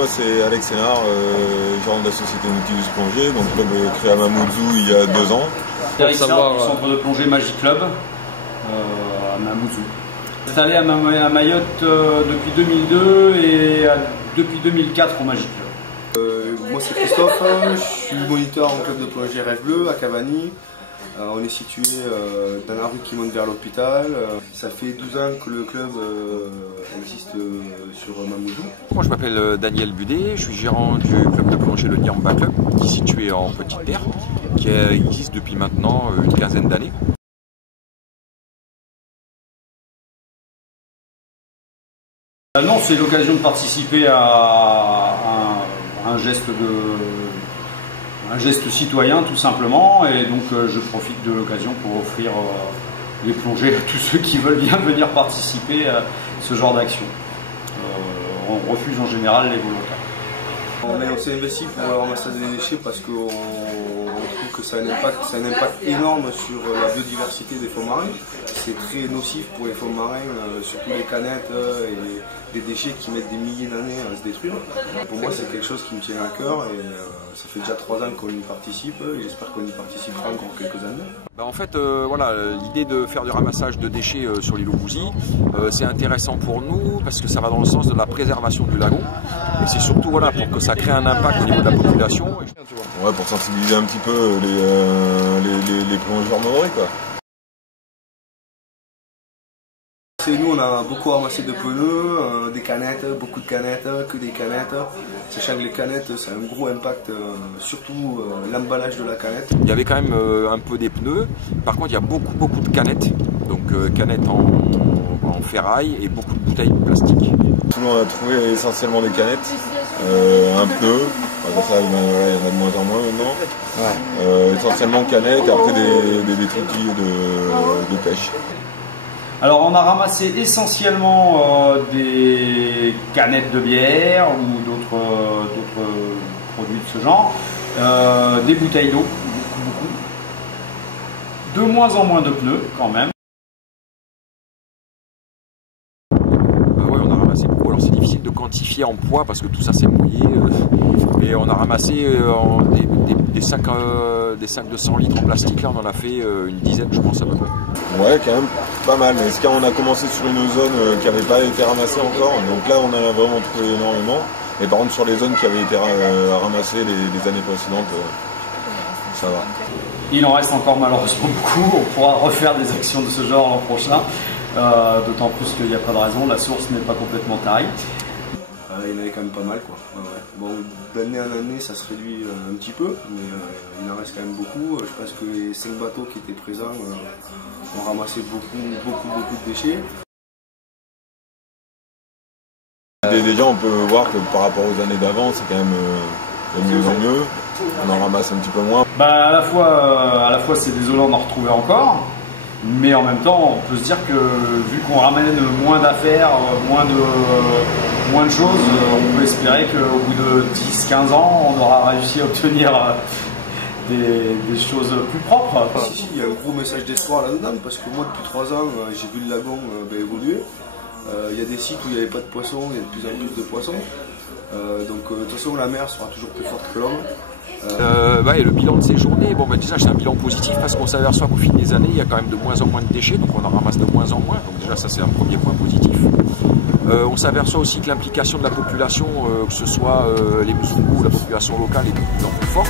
moi c'est Alex Sénard, gérant de la société Nautilus Plongée, donc club créé à Mamoudzou il y a 2 ans. Eric Sénard du centre de plongée Magic Club à Mamoudzou. Installé à Mayotte depuis 2002 et depuis 2004 au Magic Club. Moi c'est Christophe, je suis moniteur en club de plongée Rêve Bleu à Cavani. On est situé dans la rue qui monte vers l'hôpital. Ça fait 12 ans que le club existe sur Mamoudzou. Moi je m'appelle Daniel Budet, je suis gérant du club de plongée le Nyamba Club, qui est situé en Petite Terre, qui existe depuis maintenant une quinzaine d'années. Non, c'est l'occasion de participer à un geste citoyen tout simplement, et donc je profite de l'occasion pour offrir les plongées à tous ceux qui veulent bien venir participer à ce genre d'action. On refuse en général les volontaires. On s'est investi pour ramasser des déchets parce qu'on trouve que ça a un impact énorme sur la biodiversité des fonds marins. C'est très nocif pour les fonds marins, surtout les canettes et des déchets qui mettent des milliers d'années à se détruire. Pour moi c'est quelque chose qui me tient à cœur et ça fait déjà 3 ans qu'on y participe et j'espère qu'on y participera encore quelques années. En fait, voilà, l'idée de faire du ramassage de déchets sur l'île Aubouzy, c'est intéressant pour nous parce que ça va dans le sens de la préservation du lagon et c'est surtout voilà, pour que ça crée un impact au niveau de la population. Ouais, pour sensibiliser un petit peu les plongeurs maoris, quoi. Nous on a beaucoup ramassé de pneus, des canettes, beaucoup de canettes, que des canettes. Sachant que les canettes ça a un gros impact, surtout l'emballage de la canette. Il y avait quand même un peu des pneus, par contre il y a beaucoup de canettes, donc canettes en ferraille et beaucoup de bouteilles de plastique. Tout le monde a trouvé essentiellement des canettes, un pneu, enfin, ça, il y en a de moins en moins maintenant. Ouais. Essentiellement canettes et après des trucs de pêche. Alors on a ramassé essentiellement des canettes de bière ou d'autres produits de ce genre, des bouteilles d'eau, beaucoup. De moins en moins de pneus quand même. Ouais, on a ramassé beaucoup. Alors c'est difficile de quantifier en poids parce que tout ça c'est mouillé, mais on a ramassé des sacs de 100 litres en plastique, là on en a fait une dizaine je pense à peu près. Ouais, quand même pas mal, mais on a commencé sur une zone qui n'avait pas été ramassée encore, donc là on en a vraiment trouvé énormément. Et par contre sur les zones qui avaient été ramassées les années précédentes, ça va. Il en reste encore malheureusement beaucoup, on pourra refaire des actions de ce genre l'an prochain, d'autant plus qu'il n'y a pas de raison, la source n'est pas complètement tarie. Il y en avait quand même pas mal quoi. Bon, d'année en année ça se réduit un petit peu, mais il en reste quand même beaucoup. Je pense que les 5 bateaux qui étaient présents ont ramassé beaucoup de déchets. Déjà on peut voir que par rapport aux années d'avant c'est quand même de mieux en mieux, on en ramasse un petit peu moins. Bah, à la fois c'est désolant d'en retrouver encore, mais en même temps on peut se dire que vu qu'on ramène moins d'affaires, moins de choses, on peut espérer qu'au bout de 10-15 ans on aura réussi à obtenir des choses plus propres. Si, il y a un gros message d'espoir là-dedans parce que moi depuis 3 ans j'ai vu le lagon évoluer. Il y a des sites où il n'y avait pas de poissons, il y a de plus en plus de poissons. Donc de toute façon la mer sera toujours plus forte que l'homme. Et le bilan de ces journées, déjà c'est un bilan positif parce qu'on s'aperçoit qu'au fil des années il y a quand même de moins en moins de déchets, donc on en ramasse de moins en moins, donc déjà ça c'est un premier point positif. On s'aperçoit aussi que l'implication de la population, que ce soit les Mzungu ou la population locale, est de plus en plus forte.